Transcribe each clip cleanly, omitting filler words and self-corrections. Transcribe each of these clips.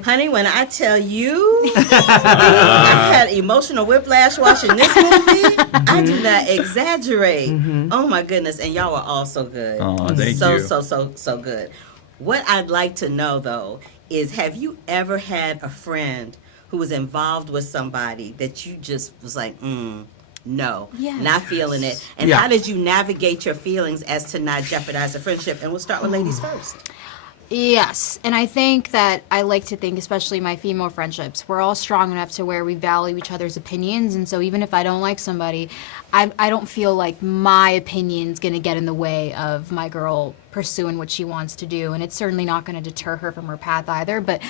Honey, when I tell you I had emotional whiplash watching this movie, I do not exaggerate. Oh my goodness, and y'all were all so good. Oh, thank so, you. So good. What I'd like to know though is, have you ever had a friend who was involved with somebody that you just was like, no, not feeling it? And how did you navigate your feelings as to not jeopardize the friendship? And we'll start with ladies first. Yes, and I think that I like to think, especially my female friendships, we're all strong enough to where we value each other's opinions, and so even if I don't like somebody, I don't feel like my opinion's going to get in the way of my girl pursuing what she wants to do, and it's certainly not going to deter her from her path either, but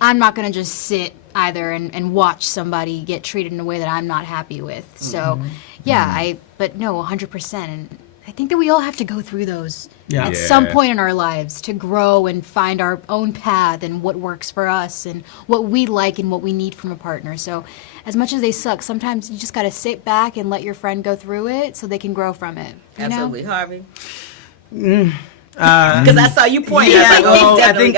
I'm not going to just sit either and watch somebody get treated in a way that I'm not happy with. So, but no, 100%, and I think that we all have to go through those at some point in our lives to grow and find our own path and what works for us and what we like and what we need from a partner. So as much as they suck, sometimes you just got to sit back and let your friend go through it so they can grow from it. Absolutely. Know? Harvey? Because I saw you pointing. Yeah, well, I think,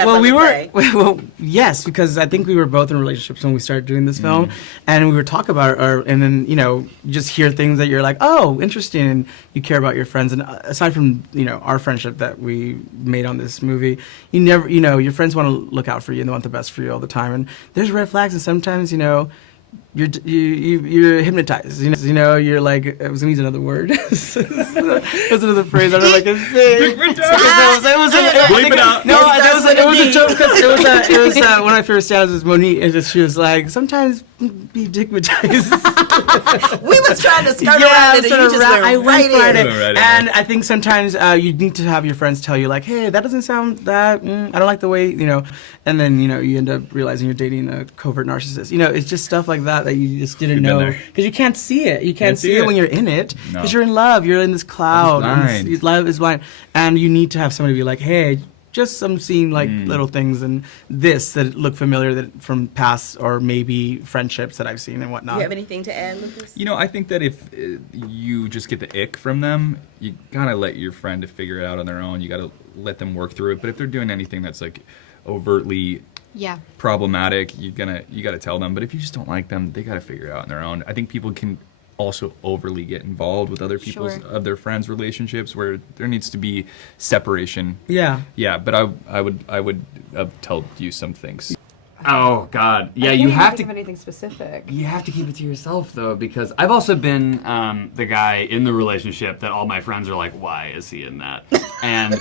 yes, because I think we were both in relationships when we started doing this film, and we were talking about and then, you just hear things that you're like, oh, interesting, and you care about your friends. And aside from, our friendship that we made on this movie, you never, your friends want to look out for you and they want the best for you all the time. And there's red flags, and sometimes, you're hypnotized. You're like, I was gonna use another word. That's another phrase I don't know if I can say. Bleep it out. No, it was a joke because it was one of my favorite styles was Monique, and she was like, sometimes be digmatized. We was trying to skirt around it, and you just went right in. And I think sometimes you need to have your friends tell you, like, hey, that doesn't sound that, I don't like the way, and then, you end up realizing you're dating a covert narcissist. It's just stuff like that you just didn't know. Because you can't see it. You can't see it when you're in it. Because you're in love. You're in this cloud. Love is blind. And you need to have somebody be like, hey, just I'm seeing like little things and this that look familiar from past or maybe friendships that I've seen and whatnot. Do you have anything to add, Lucas? I think that if you just get the ick from them, you gotta let your friend to figure it out on their own. You gotta let them work through it. But if they're doing anything that's like overtly problematic, you gotta tell them. But if you just don't like them, they gotta figure it out on their own. I think people can also overly get involved with other people's of their friends' relationships where there needs to be separation. But I would tell you some things. Oh God, yeah. You have to think of anything specific. You have to keep it to yourself though, because I've also been the guy in the relationship that all my friends are like, "Why is he in that?" And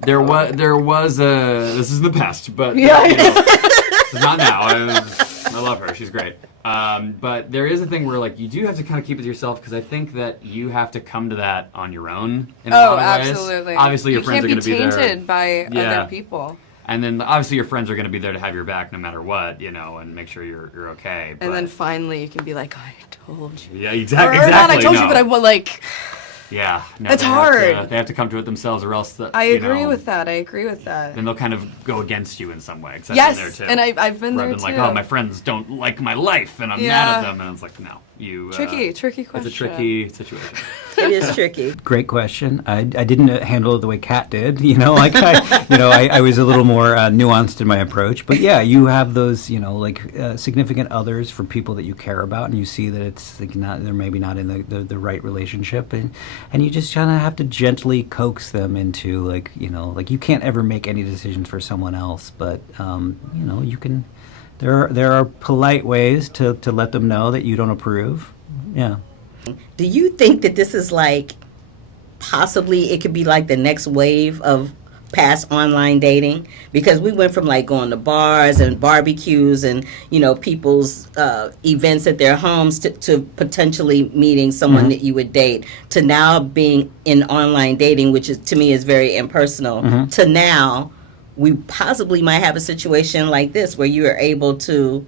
there was a. This is the past, but this is not now. I love her. She's great. But there is a thing where like you do have to kind of keep it to yourself because I think that you have to come to that on your own. In a lot of ways. Absolutely. Obviously, your friends are going to be there. You can't be tainted by other people. And then obviously your friends are going to be there to have your back no matter what, and make sure you're okay. And then finally you can be like, I told you. Yeah, exactly. Or not I told you, but I will like. Yeah, no, it's hard. They have to come to it themselves, or else I agree with that. Then they'll kind of go against you in some way. Yes, there too. and I've been there too. I've been like, oh, my friends don't like my life, and I'm mad at them, and it's like, no, you. Tricky question. It's a tricky situation. It is tricky. Great question. I didn't handle it the way Kat did. I was a little more nuanced in my approach. But yeah, you have those, significant others for people that you care about, and you see that it's like they're maybe not in the right relationship, and you just kind of have to gently coax them into you can't ever make any decisions for someone else, but you can. There are polite ways to let them know that you don't approve. Yeah. Do you think that this is like possibly it could be like the next wave of past online dating? Because we went from like going to bars and barbecues and people's events at their homes to potentially meeting someone that you would date, to now being in online dating, which is to me is very impersonal, to now we possibly might have a situation like this where you are able to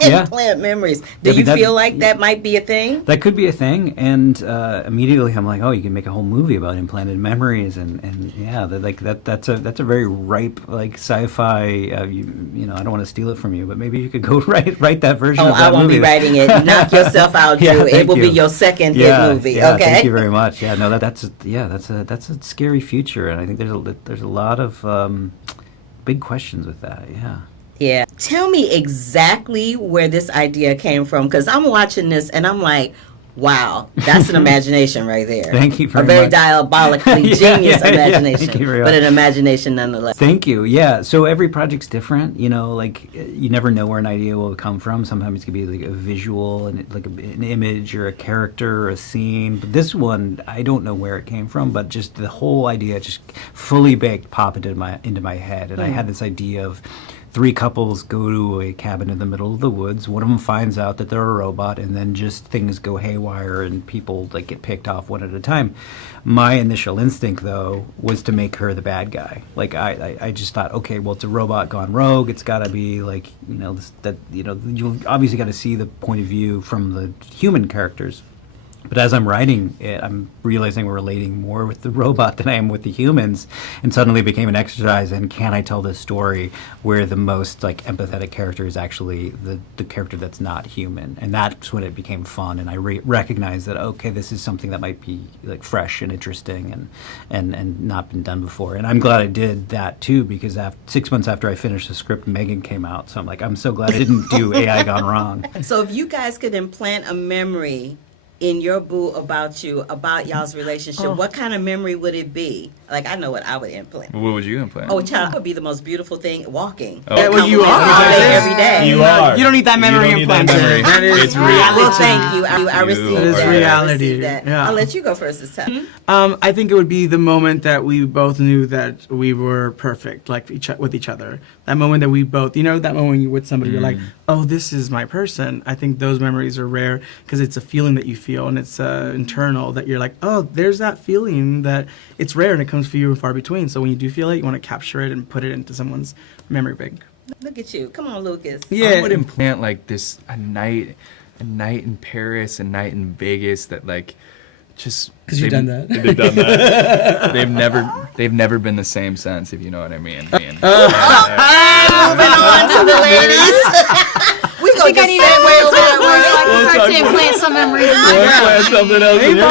implant memories. Do you feel like that might be a thing? That could be a thing, and immediately I'm like, oh, you can make a whole movie about implanted memories, and yeah, that's a very ripe sci-fi. I don't want to steal it from you, but maybe you could go write that version of that movie. Oh, I won't be writing it. Knock yourself out, Drew. It will be your second hit movie. Yeah, okay. Thank you very much. Yeah, no, that's a scary future, and I think there's a lot of big questions with that. Yeah. Yeah. Tell me exactly where this idea came from, because I'm watching this and I'm like, wow, that's an imagination right there. Thank you very A very much. diabolically Yeah, genius yeah, yeah. imagination, Thank you very but much. an imagination nonetheless. Thank you. Yeah. So every project's different. You know, like you never know where an idea will come from. Sometimes it could be like a visual and like an image or a character or a scene. But this one, I don't know where it came from, but just the whole idea just fully baked popped into my head, and I had this idea of 3 couples go to a cabin in the middle of the woods. One of them finds out that they're a robot, and then just things go haywire, and people like get picked off one at a time. My initial instinct, though, was to make her the bad guy. Like I just thought, okay, well, it's a robot gone rogue. It's got to be like you obviously got to see the point of view from the human characters. But as I'm writing it, I'm realizing we're relating more with the robot than I am with the humans, and suddenly it became an exercise in, can I tell this story where the most like empathetic character is actually the character that's not human? And that's when it became fun, and I recognized that, okay, this is something that might be like fresh and interesting and not been done before. And I'm glad I did that too, because 6 months after I finished the script, Megan came out. So I'm like, I'm so glad I didn't do AI Gone Wrong. So if you guys could implant a memory in your boo about you, about y'all's relationship, what kind of memory would it be? Like, I know what I would implant. What would you implant? Oh, child, that would be the most beautiful thing, walking. Oh. Yeah, well, you Compliment are. all day, every day. You are. You don't need that memory You don't need that implanted. memory. That is It's real. Well, thank you. I received That is that. reality. I received that. Yeah. I'll let you go first this time. I think it would be the moment that we both knew that we were perfect, like with each other. That moment that we both, that moment when you're with somebody, you're like, oh, this is my person. I think those memories are rare because it's a feeling that you feel, and it's internal, that you're like, oh, there's that feeling that it's rare and it comes few and far between. So when you do feel it, you want to capture it and put it into someone's memory bank. Look at you. Come on, Lucas. Yeah. I would implant like this a night in Paris, a night in Vegas that like just Because you've done that. They've done that. they've never been the same since, if you know what I mean. Moving on to the ladies. We I gonna think I just need segue over that to word. start to implant some memories in my Implant something else in your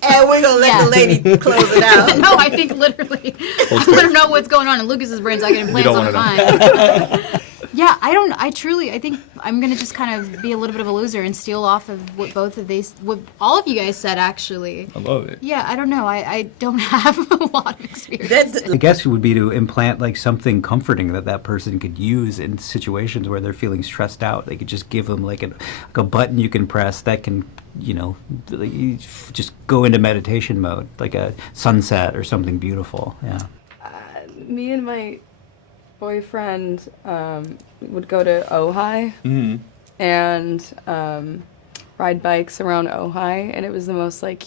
And we're gonna let the lady close it out. No, I think literally. I want to know what's going on in Lucas's brain so I can implant don't some in wanna mine. Yeah, I think I'm going to just kind of be a little bit of a loser and steal off of what what all of you guys said, actually. I love it. Yeah, I don't know. I don't have a lot of experience. I guess it would be to implant like something comforting that person could use in situations where they're feeling stressed out. They could just give them like a button you can press that can, like, you just go into meditation mode, like a sunset or something beautiful. Yeah. Me and my boyfriend would go to Ojai and ride bikes around Ojai, and it was the most like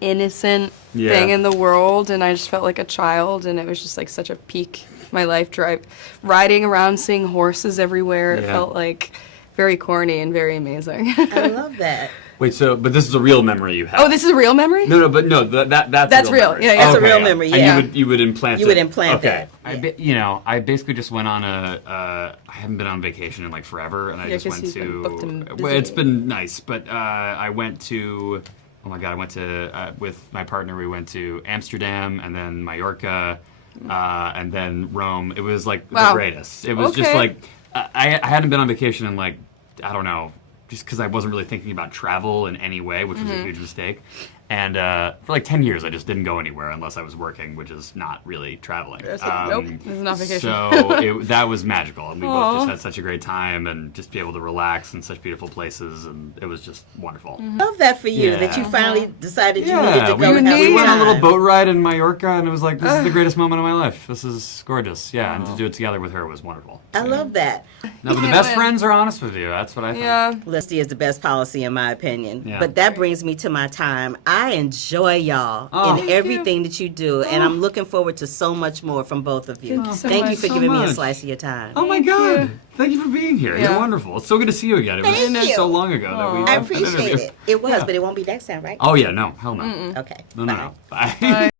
innocent thing in the world, and I just felt like a child, and it was just like such a peak of my life, riding around, seeing horses everywhere. It felt like very corny and very amazing. I love that. Wait, but this is a real memory you have. Oh, this is a real memory? No, that's real. memory. Yeah, yeah. It's a real memory, yeah. And you would implant You it. would implant okay. that. I basically just went on I haven't been on vacation in like forever, and I just 'cause went he's been booked and to. busy. Well, it's been nice, but I went to. Oh my God! I went to with my partner. We went to Amsterdam and then Mallorca, and then Rome. It was like the greatest. It was just Okay. like I hadn't been on vacation in like I don't know. Just because I wasn't really thinking about travel in any way, which was a huge mistake. And for like 10 years, I just didn't go anywhere unless I was working, which is not really traveling. Nope, this is not vacation. So that was magical. And we both just had such a great time and just be able to relax in such beautiful places. And it was just wonderful. Love that for you, that you finally decided you needed to go and have we some went on a little time. boat ride in Mallorca, and it was like, this is the greatest moment of my life. This is gorgeous. Yeah, and to do it together with her was wonderful. I love that. No, but the best friends are honest with you. That's what I think. Yeah. Honesty is the best policy in my opinion. Yeah. But that brings me to my time. I enjoy y'all in everything that you do, and I'm looking forward to so much more from both of you. Thank you so Thank you much. for So giving me a much. slice of your time. Oh my God! Thank you for being here. Yeah. You're wonderful. It's so good to see you again. It Thank was you. so long ago that we I had an appreciate interview. it. It was, but it won't be next time, right? Oh yeah, no, hell no. Okay. No, Bye. no, no. Bye.